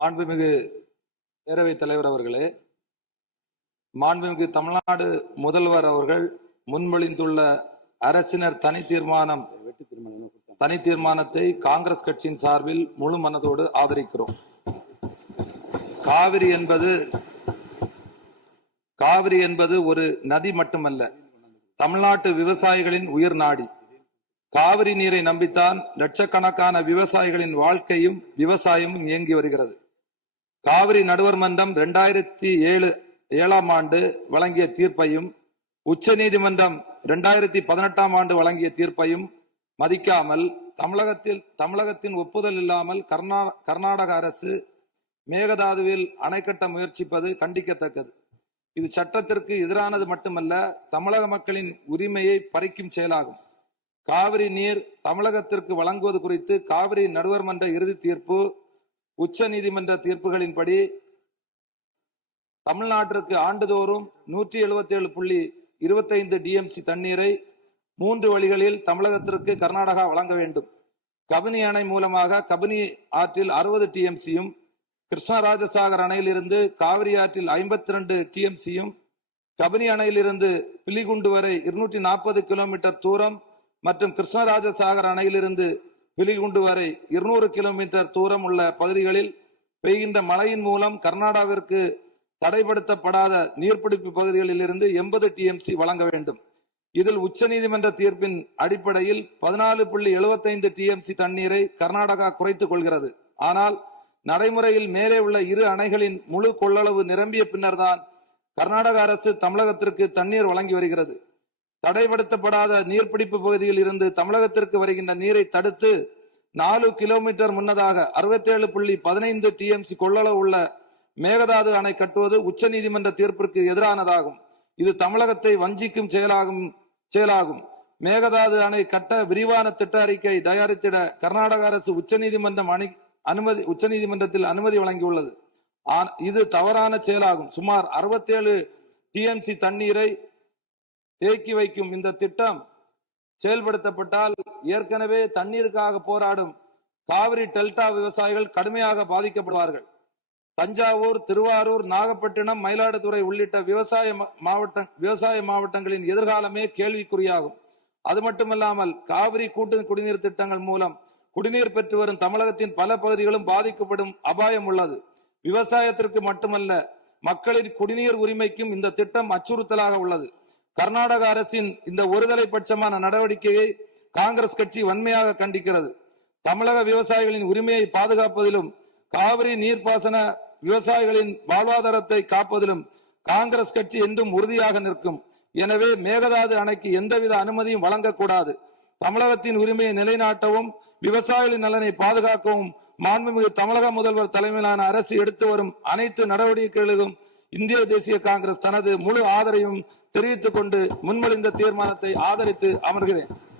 மாண்புமிகு பேரவைத் தலைவர் அவர்களே, மாண்புமிகு தமிழ்நாடு முதல்வர் அவர்கள் முன்மொழிந்துள்ள அரசினர் தனி தீர்மானத்தை காங்கிரஸ் கட்சியின் சார்பில் முழு மனதோடு ஆதரிக்கிறோம். காவிரி என்பது ஒரு நதி மட்டுமல்ல, தமிழ்நாட்டு விவசாயிகளின் உயிர் நாடி. காவிரி நீரை நம்பித்தான் லட்சக்கணக்கான விவசாயிகளின் வாழ்க்கையும் விவசாயமும் இயங்கி வருகிறது. காவிரி நடுவர் மன்றம் 2007ஆம் ஆண்டு வழங்கிய தீர்ப்பையும் உச்ச நீதிமன்றம் 2018ஆம் ஆண்டு வழங்கிய தீர்ப்பையும் மதிக்காமல் தமிழகத்தின் ஒப்புதல் இல்லாமல் கர்நாடக அரசு மேகதாதுவில் அணை கட்ட முயற்சிப்பது கண்டிக்கத்தக்கது. இது சட்டத்திற்கு எதிரானது மட்டுமல்ல, தமிழக மக்களின் உரிமையை பறிக்கும் செயலாகும். காவிரி நீர் தமிழகத்திற்கு வழங்குவது குறித்து காவிரி நடுவர் மன்ற இறுதி தீர்ப்பு, உச்ச நீதிமன்ற தீர்ப்புகளின்படி தமிழ்நாட்டிற்கு ஆண்டுதோறும் 177.25 டிஎம்சி தண்ணீரை 3 வழிகளில் தமிழகத்திற்கு கர்நாடகா வழங்க வேண்டும். கபினி அணை மூலமாக கபினி ஆற்றில் 60 டிஎம்சியும், கிருஷ்ணராஜசாகர் அணையிலிருந்து காவிரி ஆற்றில் 52 டிஎம்சியும், கபினி அணையிலிருந்து பிலிகுண்டு வரை 240 கிலோமீட்டர் தூரம் மற்றும் கிருஷ்ணராஜசாகர் அணையிலிருந்து பிலிகுண்டு வரை 200 கிலோமீட்டர் தூரம் உள்ள பகுதிகளில் பெய்கின்ற மழையின் மூலம் கர்நாடகாவிற்கு தடைப்படுத்தப்படாத நீர்பிடிப்பு பகுதிகளில் இருந்து 80 டிஎம்சி வழங்க வேண்டும். இதில் உச்ச நீதிமன்ற தீர்ப்பின் அடிப்படையில் 14.75 டிஎம்சி தண்ணீரை கர்நாடகா குறைத்துக் கொள்கிறது. ஆனால் நடைமுறையில் மேலே உள்ள இரு அணைகளின் முழு கொள்ளளவு நிரம்பிய பின்னர் தான் கர்நாடக அரசு தமிழகத்திற்கு தண்ணீர் வழங்கி வருகிறது. தடைப்படுத்தப்படாத நீர்பிடிப்பு பகுதியில் இருந்து தமிழகத்திற்கு வருகின்ற நீரை தடுத்து 4 கிலோமீட்டர் முன்னதாக 67.15 டிஎம்சி கொள்ளளவு உள்ள மேகதாது அணை கட்டுவது உச்ச நீதிமன்ற தீர்ப்பிற்கு எதிரானதாகும். இது தமிழகத்தை வஞ்சிக்கும் செயலாகும். மேகதாது அணை கட்ட விரிவான திட்ட அறிக்கை தயாரித்திட கர்நாடக அரசு உச்சநீதிமன்றத்தில் அனுமதி வழங்கியுள்ளது. இது தவறான செயலாகும். சுமார் 67 டிஎம்சி தண்ணீரை தேக்கி வைக்கும் இந்த திட்டம் செயல்படுத்தப்பட்டால் ஏற்கனவே தண்ணீருக்காக போராடும் காவிரி டெல்டா விவசாயிகள் கடுமையாக பாதிக்கப்படுவார்கள். தஞ்சாவூர், திருவாரூர், நாகப்பட்டினம், மயிலாடுதுறை உள்ளிட்ட விவசாய மாவட்டங்களின் எதிர்காலமே கேள்விக்குறியாகும். அது மட்டுமல்லாமல் காவிரி கூட்டு குடிநீர் திட்டங்கள் மூலம் குடிநீர் பெற்று வரும் தமிழகத்தின் பல பகுதிகளும் பாதிக்கப்படும் அபாயம் உள்ளது. விவசாயத்திற்கு மட்டுமல்ல, மக்களின் குடிநீர் உரிமைக்கும் இந்த திட்டம் அச்சுறுத்தலாக உள்ளது. கர்நாடக அரசின் இந்த ஒருதலை பட்சமான நடவடிக்கையை காங்கிரஸ் கட்சி வன்மையாக கண்டிக்கிறது. தமிழக விவசாயிகளின் உரிமையை பாதுகாப்பதிலும் காவிரி நீர்ப்பாசன விவசாயிகளின் வாழ்வாதாரத்தை காப்பதிலும் காங்கிரஸ் கட்சி என்றும் உறுதியாக நிற்கும். எனவே மேகதாது அணைக்கு எந்தவித அனுமதியும் வழங்கக்கூடாது. தமிழகத்தின் உரிமையை நிலைநாட்டவும் விவசாயிகளின் நலனை பாதுகாக்கவும் மாண்புமிகு தமிழக முதல்வர் தலைமையிலான அரசு எடுத்து வரும் அனைத்து நடவடிக்கைகளுக்கும் இந்திய தேசிய காங்கிரஸ் தனது முழு ஆதரவையும் தெரிவித்துக் கொண்டு முன்மொழிந்த தீர்மானத்தை ஆதரித்து அமர்கிறேன்.